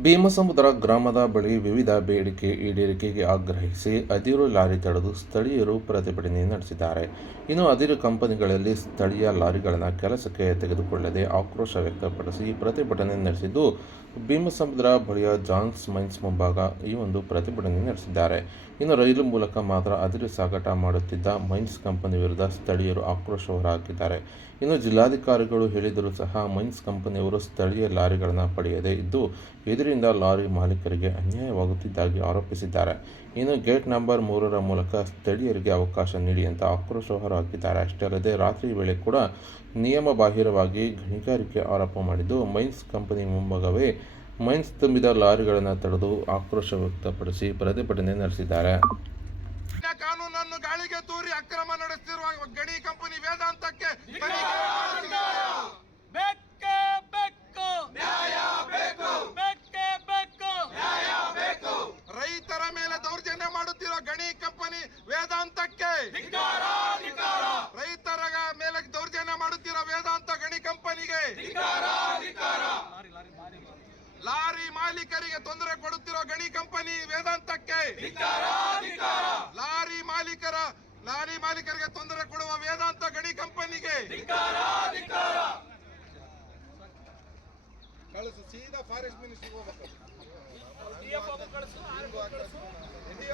ಭೀಮಸಮುದ್ರ ಗ್ರಾಮದ ಬಳಿ ವಿವಿಧ ಬೇಡಿಕೆ ಈಡೇರಿಕೆಗೆ ಆಗ್ರಹಿಸಿ ಅದಿರು ಲಾರಿ ತಡೆದು ಸ್ಥಳೀಯರು ಪ್ರತಿಭಟನೆ ನಡೆಸಿದ್ದಾರೆ. ಇನ್ನು ಅದಿರು ಕಂಪನಿಗಳಲ್ಲಿ ಸ್ಥಳೀಯ ಲಾರಿಗಳನ್ನು ಕೆಲಸಕ್ಕೆ ತೆಗೆದುಕೊಳ್ಳದೆ ಆಕ್ರೋಶ ವ್ಯಕ್ತಪಡಿಸಿ ಪ್ರತಿಭಟನೆ ನಡೆಸಿದ್ದು, ಭೀಮಸಮುದ್ರ ಬಳಿಯ ಜಾನ್ಸ್ ಮೈನ್ಸ್ ಮುಂಭಾಗ ಈ ಒಂದು ಪ್ರತಿಭಟನೆ ನಡೆಸಿದ್ದಾರೆ. ಇನ್ನು ರೈಲು ಮೂಲಕ ಮಾತ್ರ ಅದಿರು ಸಾಗಾಟ ಮಾಡುತ್ತಿದ್ದ ಮೈನ್ಸ್ ಕಂಪನಿ ವಿರುದ್ಧ ಸ್ಥಳೀಯರು ಆಕ್ರೋಶ ಹೊರಹಾಕಿದ್ದಾರೆ. ಇನ್ನು ಜಿಲ್ಲಾಧಿಕಾರಿಗಳು ಹೇಳಿದರೂ ಸಹ ಮೈನ್ಸ್ ಕಂಪನಿಯವರು ಸ್ಥಳೀಯ ಲಾರಿಗಳನ್ನು ಪಡೆಯದೇ ಇದ್ದು ಇದರಿಂದ ಲಾರಿ ಮಾಲೀಕರಿಗೆ ಅನ್ಯಾಯವಾಗುತ್ತಿದ್ದಾಗಿ ಆರೋಪಿಸಿದ್ದಾರೆ. ಇನ್ನು ಗೇಟ್ ನಂಬರ್ ಮೂರರ ಮೂಲಕ ಸ್ಥಳೀಯರಿಗೆ ಅವಕಾಶ ನೀಡಿ ಅಂತ ಆಕ್ರೋಶ ಹೊರಹಾಕಿದ್ದಾರೆ. ಅಷ್ಟೇ ಅಲ್ಲದೆ ರಾತ್ರಿ ವೇಳೆ ಕೂಡ ನಿಯಮ ಬಾಹಿರವಾಗಿ ಗಣಿಗಾರಿಕೆ ಆರೋಪ ಮಾಡಿದ್ದು, ಮೈನ್ಸ್ ಕಂಪನಿ ಮುಂಭಾಗವೇ ಮೈನ್ಸ್ ತುಂಬಿದ ಲಾರಿಗಳನ್ನು ತಡೆದು ಆಕ್ರೋಶ ವ್ಯಕ್ತಪಡಿಸಿ ಪ್ರತಿಭಟನೆ ನಡೆಸಿದ್ದಾರೆ. ಕಾನೂನನ್ನು ಗಾಳಿಗೆ ತೂರಿ ಅಕ್ರಮ ನಡೆಸುತ್ತಿರುವ ಗಣಿ ಕಂಪನಿ ವೇದಾಂತಕ್ಕೆ ಬೇಕೇ ಬೇಕು ನ್ಯಾಯ ಬೇಕು ಬೇಕೇ ಬೇಕು ನ್ಯಾಯ ಬೇಕು ರೈತರ ಮೇಲೆ ದೌರ್ಜನ್ಯ ಮಾಡುತ್ತಿರುವ ಗಣಿ ಕಂಪನಿ ವೇದಾಂತಕ್ಕೆ. ರೈತರ ಮೇಲೆ ದೌರ್ಜನ್ಯ ಮಾಡುತ್ತಿರುವ ವೇದಾಂತ ಗಣಿ ಕಂಪನಿಗೆ. ಲಾರಿ ಮಾಲೀಕರಿಗೆ ತೊಂದರೆ ಕೊಡುತ್ತಿರುವ ಗಣಿ ಕಂಪನಿ ವೇದಾಂತಕ್ಕೆ. ಲಾರಿ ಮಾಲೀಕರ ಲಾರಿ ಮಾಲೀಕರಿಗೆ ತೊಂದರೆ ಕೊಡುವ ವೇದಾಂತ ಗಣಿ ಕಂಪನಿಗೆ. ಕಳಿಸು ಸೀದಾ ಫಾರೆಸ್ಟ್ ಮಿನಿಸ್ಟ್ರಿಗೆ ಹೋಗ್ಬೇಕು.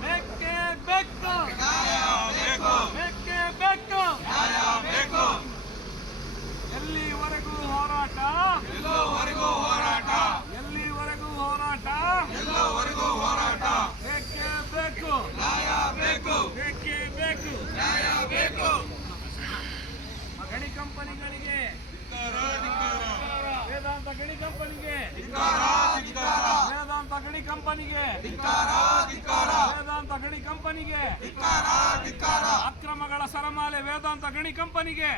ಬೇಕೇ ಬೇಕು ನ್ಯಾಯ ಬೇಕು ಬೇಕೇ ಬೇಕು ನ್ಯಾಯ ಬೇಕು ಎಲ್ಲಿವರೆಗೂ ಹೋರಾಟ ಎಲ್ಲವರೆಗೂ ಹೋರಾಟ ಎಲ್ಲಿವರೆಗೂ ಹೋರಾಟ ಎಲ್ಲವರೆಗೂ ಹೋರಾಟ ಬೇಕೇ ಬೇಕು ನ್ಯಾಯ ಬೇಕು ಬೇಕೇ ಬೇಕು ನ್ಯಾಯ ಬೇಕು ಗಣಿ ಕಂಪನಿಗಳಿಗೆ. ವೇದಾಂತ ಗಣಿ ಕಂಪನಿಗೆ. ವೇದಾಂತ ಗಣಿ ಕಂಪನಿಗೆ. ವೇದಾಂತ ಗಣಿ ಕಂಪನಿಗೆ. ಅಕ್ರಮಗಳ ಸರಮಾಲೆ ವೇದಾಂತ ಗಣಿ ಕಂಪನಿಗೆ.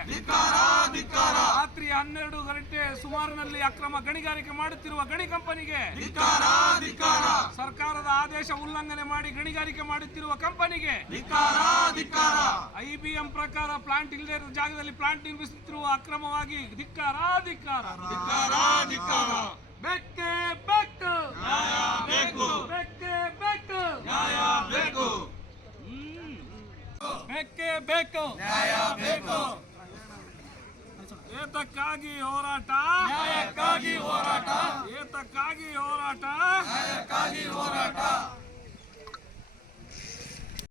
ರಾತ್ರಿ ಹನ್ನೆರಡು ಗಂಟೆ ಸುಮಾರಿನಲ್ಲಿ ಅಕ್ರಮ ಗಣಿಗಾರಿಕೆ ಮಾಡುತ್ತಿರುವ ಗಣಿ ಕಂಪನಿಗೆ. ಆದೇಶ ಉಲ್ಲಂಘನೆ ಮಾಡಿ ಗಣಿಗಾರಿಕೆ ಮಾಡುತ್ತಿರುವ ಕಂಪನಿಗೆ ಐಬಿಎಂ ಪ್ರಕಾರ ಪ್ಲಾಂಟ್ ಇಲ್ಲದೆ ಇರುವ ಜಾಗದಲ್ಲಿ ಪ್ಲಾಂಟ್ ನಿರ್ಮಿಸುತ್ತಿರುವ ಅಕ್ರಮವಾಗಿ ಧಿಕ್ಕಾರ ಧಿಕ್ಕಾರ. ಬೆಕ್ಕೆ ಬೇಕು ಬೇಕು. ಬೆಕ್ಕು ಬೇಕು ನ್ಯಾಯ ಬೇಕು. ಬೇಕು. ಏತಕ್ಕಾಗಿ ಹೋರಾಟ. ನ್ಯಾಯಕ್ಕಾಗಿ ಹೋರಾಟ. ಏತಕ್ಕಾಗಿ ಹೋರಾಟ. ನ್ಯಾಯಕ್ಕಾಗಿ ಹೋರಾಟ.